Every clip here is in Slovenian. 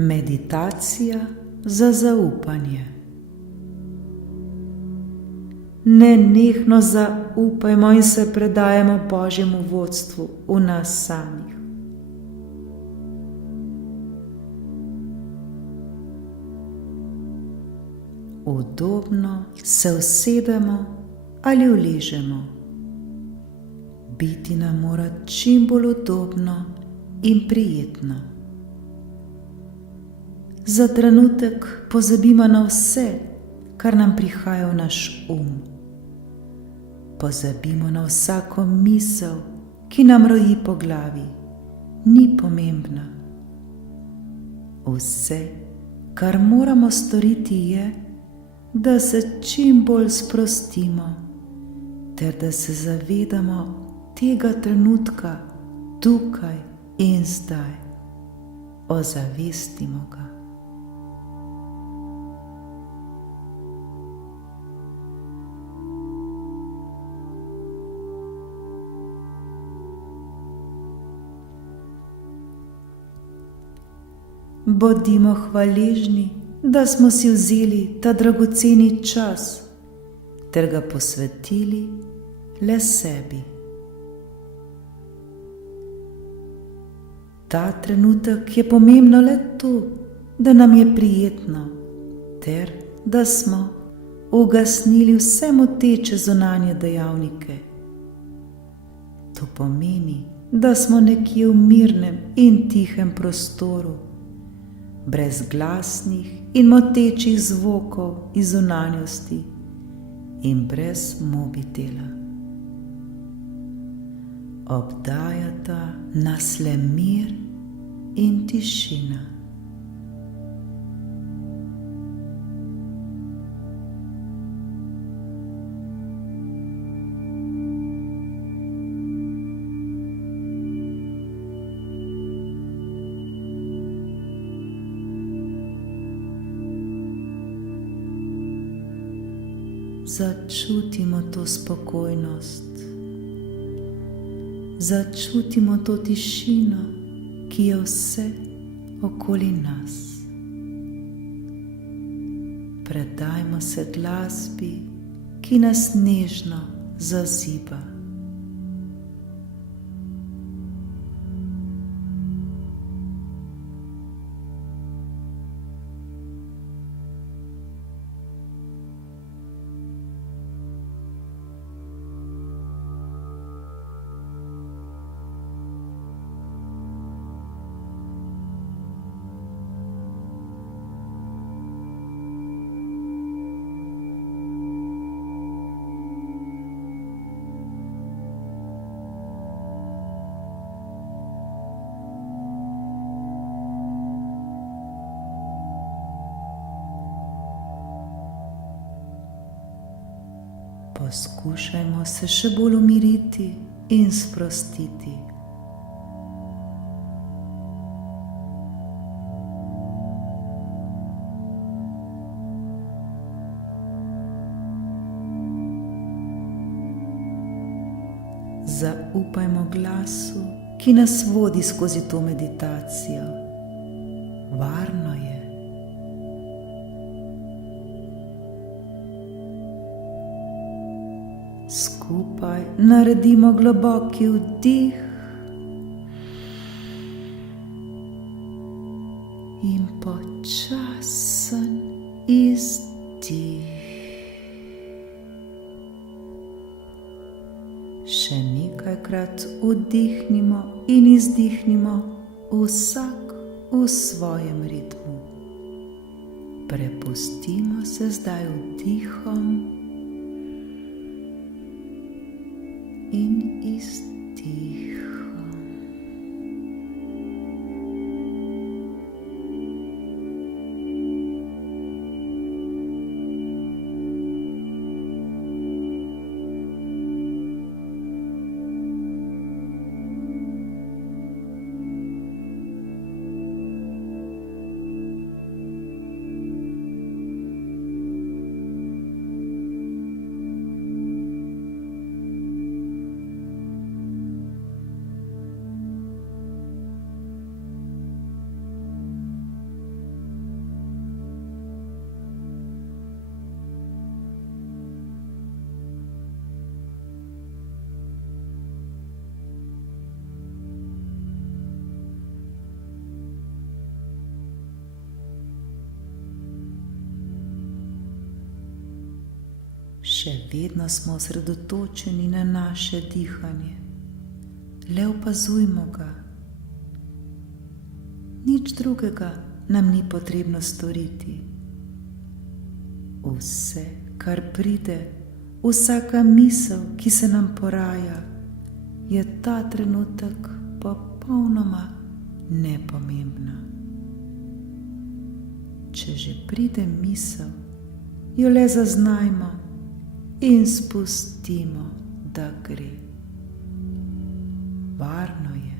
Meditacija za zaupanje. Nenehno zaupajmo in se predajemo Božjemu vodstvu v nas samih. Udobno se usedemo ali uležemo. Biti nam mora čim bolj udobno in prijetno. Za trenutek pozabimo na vse, kar nam prihaja v naš Pozabimo na vsako misel, ki nam roji po glavi, ni pomembna. Vse, kar moramo storiti, je, da se čim bolj sprostimo, ter da se zavedamo tega trenutka tukaj in zdaj. Ozavestimo ga. Bodimo hvaležni, da smo si vzeli ta dragoceni čas ter ga posvetili le sebi. Ta trenutek je pomembno le to, da nam je prijetno ter da smo ugasnili vse moteče zunanje dejavnike. To pomeni, da smo nekje v mirnem in tihem prostoru, brez glasnih in motečih zvokov iz zunanjosti in brez mobitela. Obdajata nas le mir in tišina. Začutimo to spokojnost, začutimo to tišino, ki je vse okoli nas. Predajmo se glasbi, ki nas nežno zaziba. Poskušajmo se še bolj umiriti in sprostiti. Zaupajmo glasu, ki nas vodi skozi to meditacijo. Varno je. Skupaj naredimo globoki vdih in počasen izdih. Še nekajkrat vdihnimo in izdihnimo, vsak v svojem ritmu. Prepustimo se zdaj vdihom in izdihom. Še vedno smo osredotočeni na naše dihanje. Le opazujmo ga. Nič drugega nam ni potrebno storiti. Vse, kar pride, vsaka misel, ki se nam poraja, je ta trenutek popolnoma nepomembna. Če že pride misel, jo le zaznajmo in spustimo, da gre. Varno je.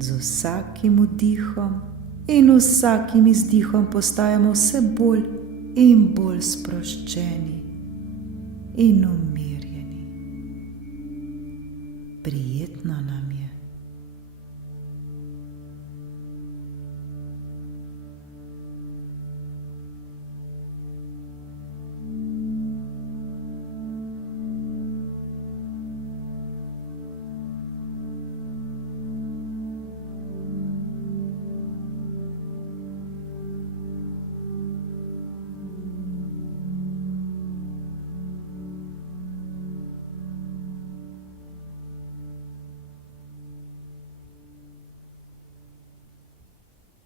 Z vsakim vdihom in vsakim izdihom postajamo vse bolj in bolj sproščeni in umirjeni. Prijetno nam je.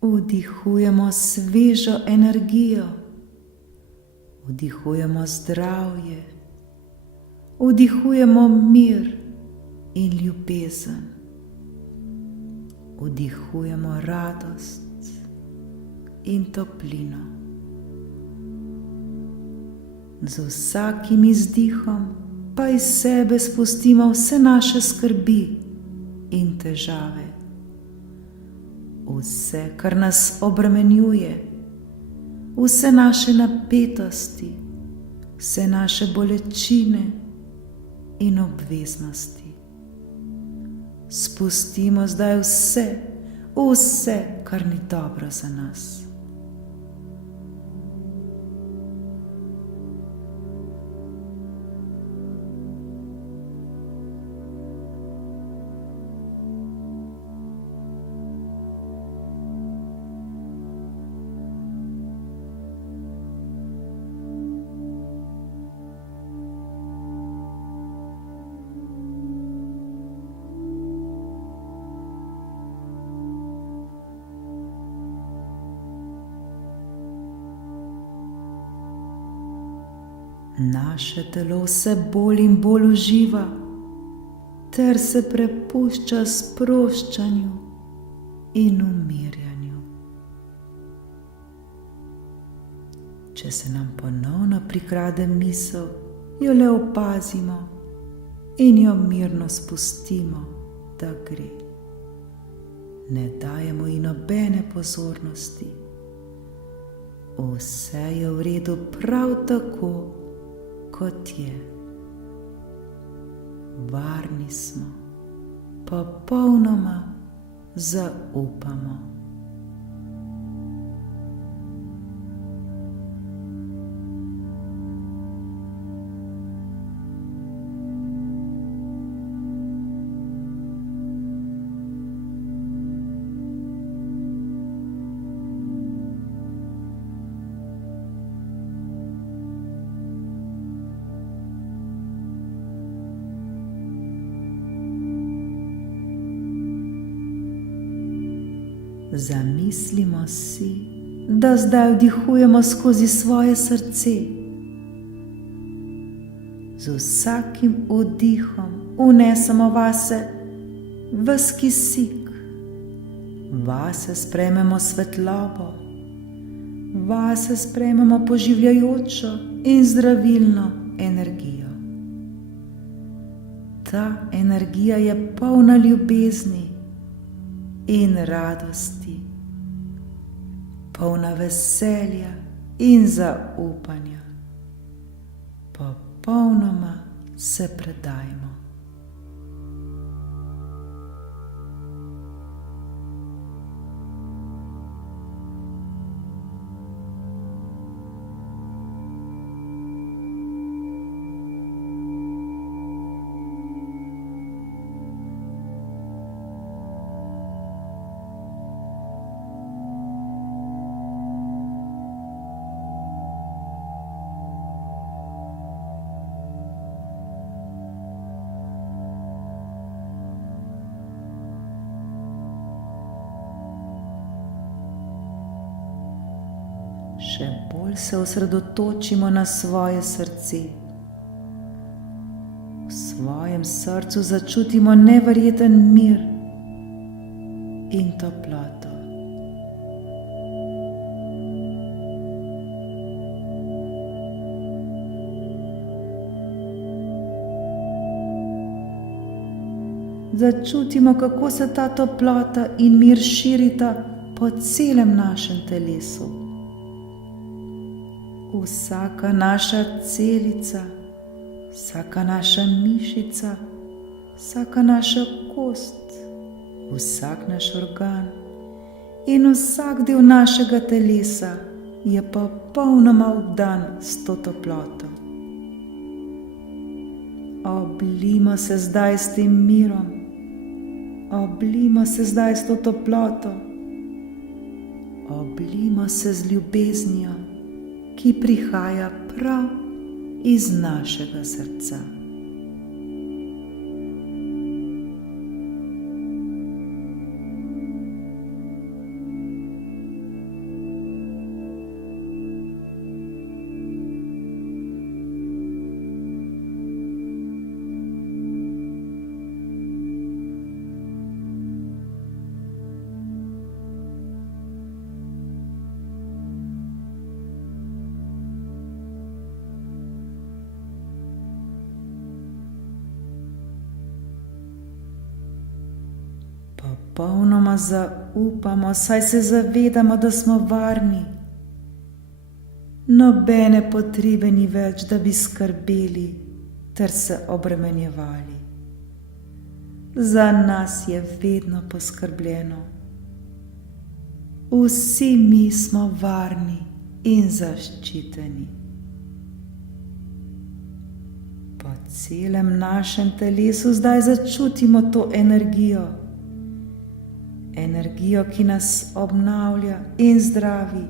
Vdihujemo svežo energijo, vdihujemo zdravje, vdihujemo mir in ljubezen, vdihujemo radost in toplino. Z vsakim izdihom pa iz sebe spustimo vse naše skrbi in težave. Vse, kar nas obremenjuje, vse naše napetosti, vse naše bolečine in obveznosti. Spustimo zdaj vse, kar ni dobro za nas. Naše telo vse bolj in bolj uživa ter se prepušča sproščanju in umirjanju. Če se nam ponovno prikrade misel, jo le opazimo in jo mirno spustimo, da gre. Ne dajemo ji nobene pozornosti. Vse je v redu prav tako, kot je. Varni smo, popolnoma zaupamo. Zamislimo si, da zdaj vdihujemo skozi svoje srce. Z vsakim vdihom vnesemo vase ves kisik, vase sprejmemo svetlobo, vase sprejmemo poživljajočo in zdravilno energijo. Ta energija je polna ljubezni in radosti, polna veselja in zaupanja. Popolnoma se predajmo. Še bolj se osredotočimo na svoje srce. V svojem srcu začutimo neverjeten mir in toploto. Začutimo, kako se ta toplota in mir širita po celem našem telesu. Vsaka naša celica, vsaka naša mišica, vsaka naša kost, vsak naš organ in vsak del našega telesa je popolnoma obdan s to toploto. Oblijmo se zdaj s tem mirom, oblijmo se zdaj s to toploto, oblijmo se z ljubeznijo, ki prihaja prav iz našega srca. Popolnoma zaupamo, saj se zavedamo, da smo varni. Nobene potrebe ni več, da bi skrbeli ter se obremenjevali. Za nas je vedno poskrbljeno. Vsi mi smo varni in zaščiteni. Po celem našem telesu zdaj začutimo to energijo. Energijo, ki nas obnavlja in zdravi.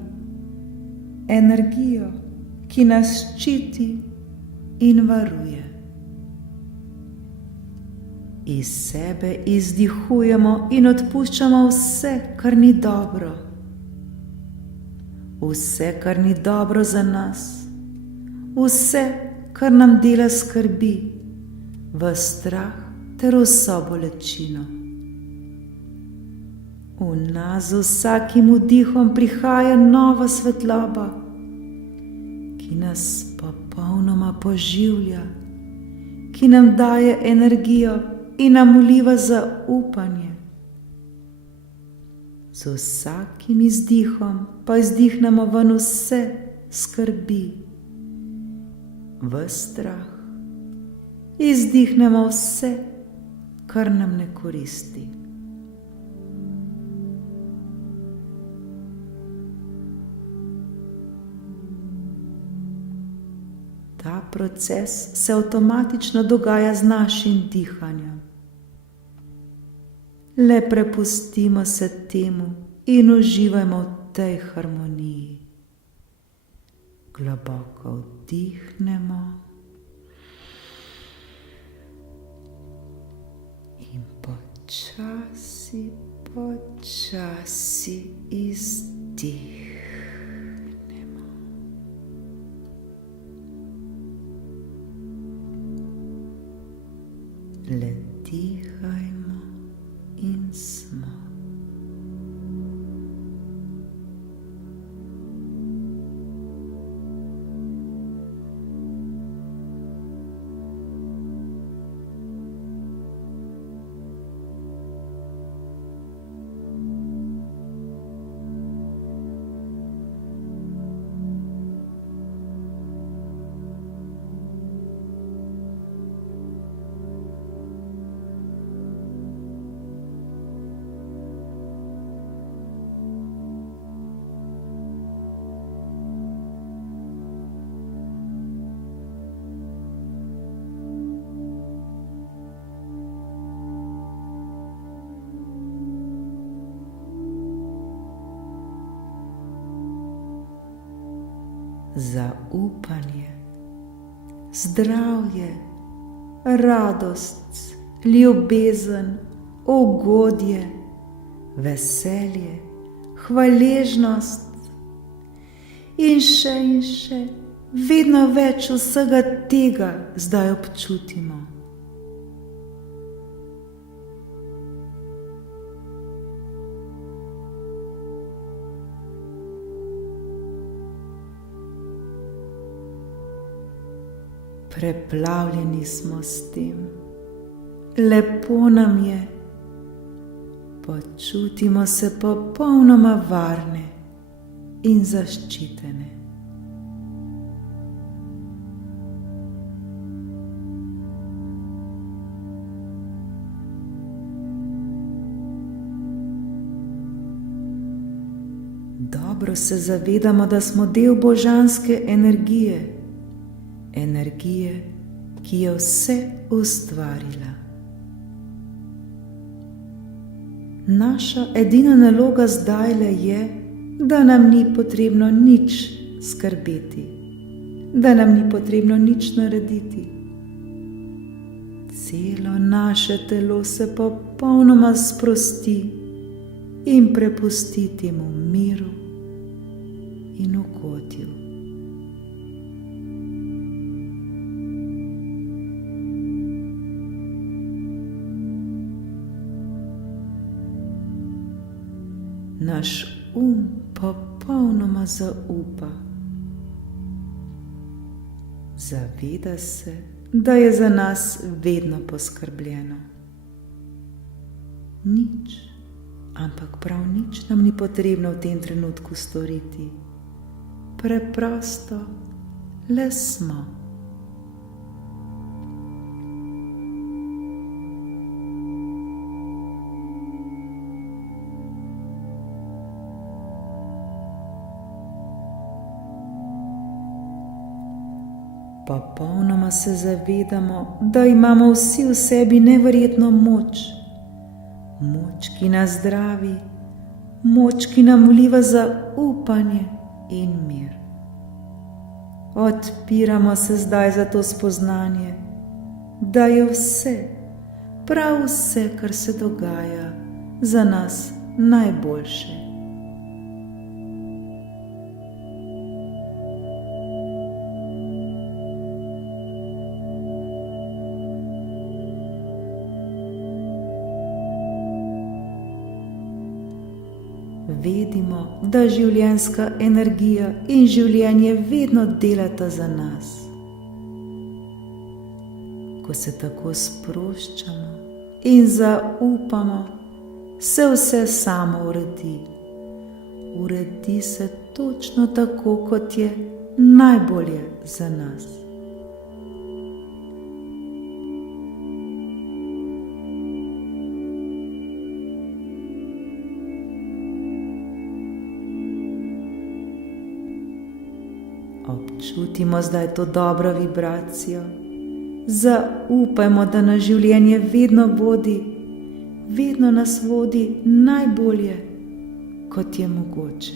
Energijo, ki nas ščiti in varuje. Iz sebe izdihujemo in odpuščamo vse, kar ni dobro. Vse, kar ni dobro za nas. Vse, kar nam dela skrbi, v strah ter vso bolečino. V nas z vsakim vdihom prihaja nova svetloba, ki nas popolnoma poživlja, ki nam daje energijo in nam vliva zaupanje. Z vsakim izdihom pa izdihnemo ven vse skrbi, ves strah, izdihnemo vse, kar nam ne koristi. Ta proces se avtomatično dogaja z našim dihanjem. Le prepustimo se temu in uživajmo v tej harmoniji. Globoko vdihnemo in počasi, počasi izdihnemo. Le dihajmo in smo. Zaupanje, zdravje, radost, ljubezen, ugodje, veselje, hvaležnost in še, vedno več vsega tega zdaj občutimo. Preplavljeni smo s tem, lepo nam je, počutimo se popolnoma varne in zaščitene. Dobro se zavedamo, da smo del božanske energije, ki je vse ustvarila. Naša edina naloga zdajle je, da nam ni potrebno nič skrbeti, da nam ni potrebno nič narediti. Celo naše telo se popolnoma sprosti in prepusti temu miru in ugodju. Naš popolnoma zaupa. Zaveda se, da je za nas vedno poskrbljeno. Nič, ampak prav nič nam ni potrebno v tem trenutku storiti. Preprosto le smo. Popolnoma se zavedamo, da imamo vsi v sebi neverjetno moč, ki nas zdravi, moč, ki nam vliva zaupanje in mir. Odpiramo se zdaj za to spoznanje, da je vse, prav vse, kar se dogaja, za nas najboljše. Vedimo, da življenjska energija in življenje vedno delata za nas. Ko se tako sproščamo in zaupamo, se vse samo uredi. Uredi se točno tako, kot je najbolje za nas. Občutimo zdaj to dobro vibracijo, zaupajmo, da nas življenje vedno vodi, vedno nas vodi najbolje, kot je mogoče.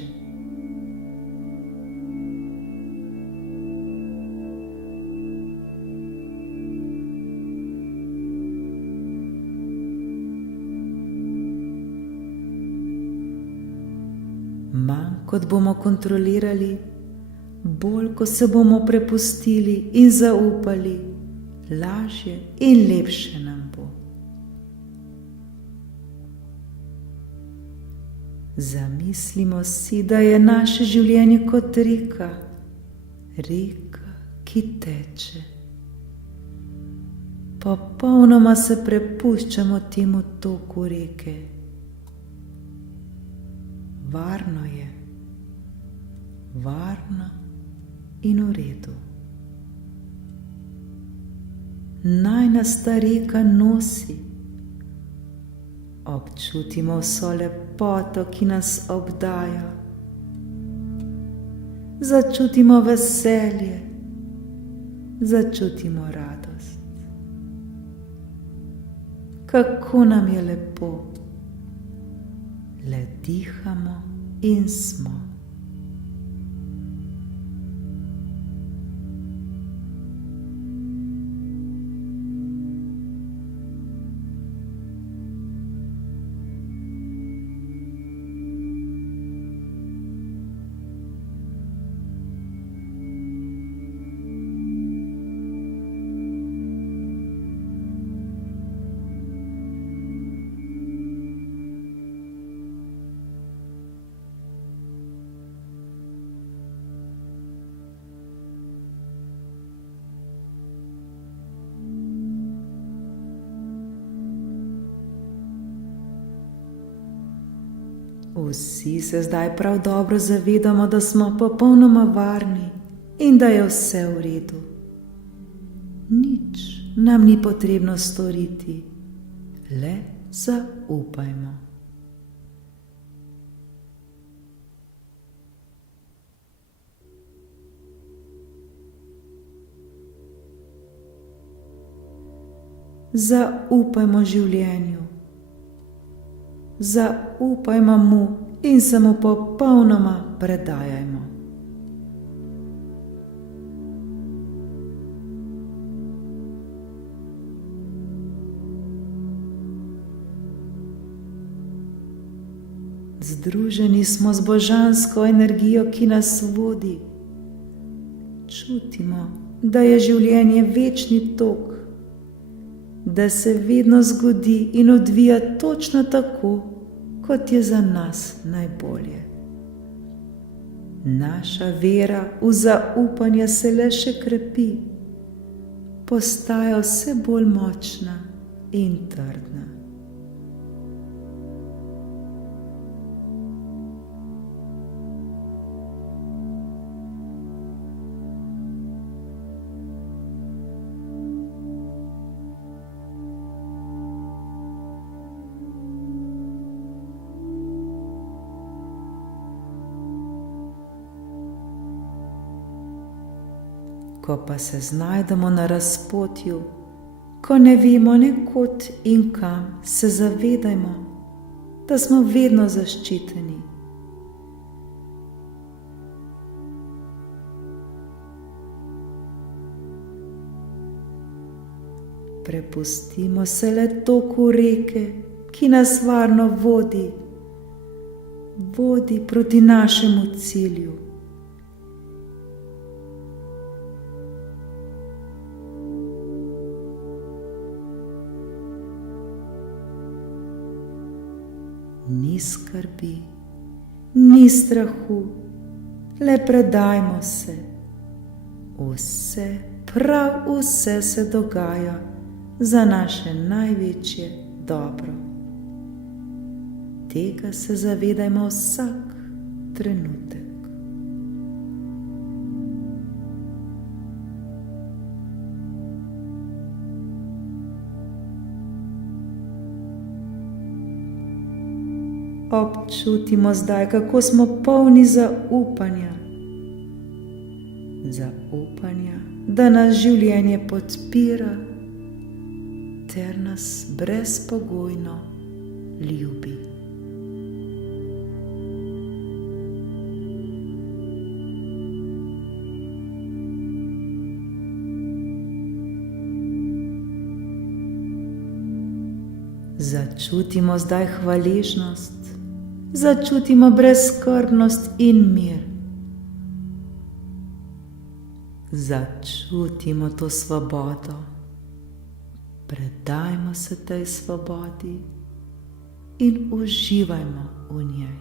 Manj kot bomo kontrolirali, bolj ko se bomo prepustili in zaupali, lažje in lepše nam bo. Zamislimo si, da je naše življenje kot reka, ki teče. Popolnoma se prepuščamo temu toku reke. Varno je, varno in v redu. Naj nas ta reka nosi. Občutimo vso lepoto, ki nas obdaja. Začutimo veselje, začutimo radost. Kako nam je lepo. Le dihamo in smo. Vsi se zdaj prav dobro zavedamo, da smo popolnoma varni in da je vse v redu. Nič nam ni potrebno storiti, le zaupajmo. Zaupajmo življenju, zaupajmo mu in se mu popolnoma predajajmo. Združeni smo z božansko energijo, ki nas vodi. Čutimo, da je življenje večni tok, da se vedno zgodi in odvija točno tako, kot je za nas najbolje. Naša vera v zaupanje se le še krepi, postaja vse bolj močna in trdna. Ko pa se znajdemo na razpotju, ko ne vemo ne kod in kam, se zavedajmo, da smo vedno zaščiteni. Prepustimo se le toku reke, ki nas varno vodi proti našemu cilju. Ni skrbi, ni strahu, le predajmo se. Vse, prav vse se dogaja za naše največje dobro. Tega se zavedajmo vsak trenutek. Občutimo zdaj, kako smo polni zaupanja. Zaupanja, da nas življenje podpira ter nas brezpogojno ljubi. Začutimo zdaj hvaležnost, začutimo brezskrbnost in mir. Začutimo to svobodo, predajmo se tej svobodi in uživajmo v njej.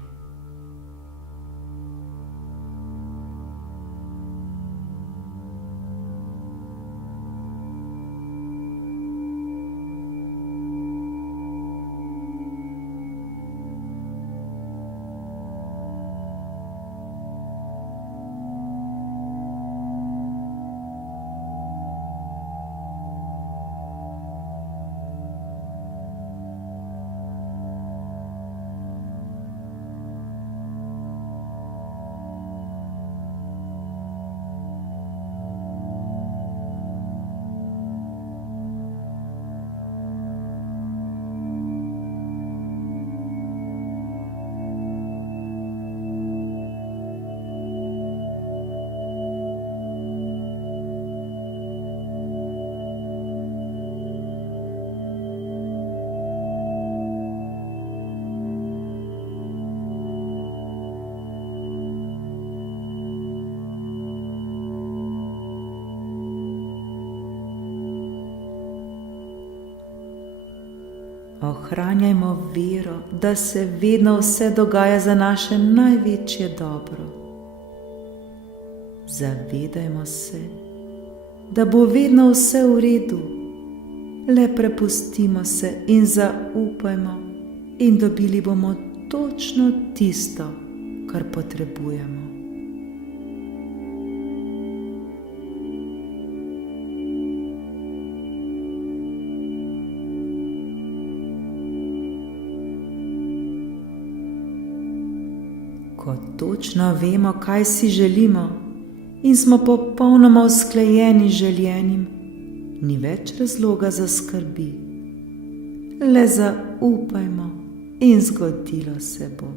Ohranjajmo vero, da se vedno vse dogaja za naše največje dobro. Zavedajmo se, da bo vedno vse v redu. Le prepustimo se in zaupajmo in dobili bomo točno tisto, kar potrebujemo. Ko točno vemo, kaj si želimo in smo popolnoma usklajeni z željenim, ni več razloga za skrbi. Le zaupajmo in zgodilo se bo.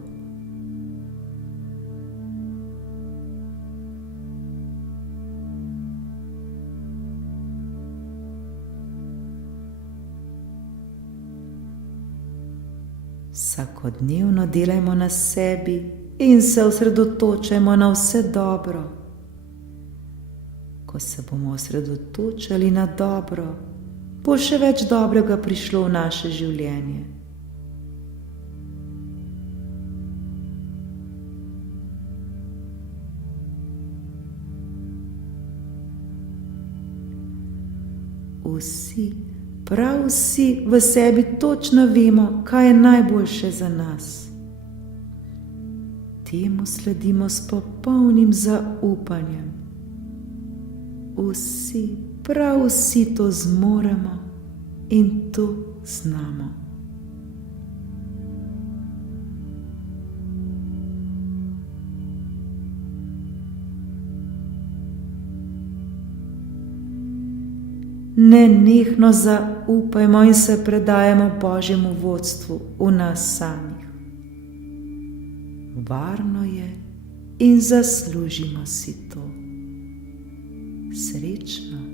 Vsakodnevno delajmo na sebi in se osredotočajmo na vse dobro. Ko se bomo osredotočali na dobro, bo še več dobrega prišlo v naše življenje. Vsi, prav vsi v sebi točno vemo, kaj je najboljše za nas. Temu sledimo s popolnim zaupanjem. Vsi, prav vsi to zmoremo in to znamo. Nenehno zaupajmo in se predajemo Božjemu vodstvu v nas samih. Varno je in zaslužimo si to. Srečno.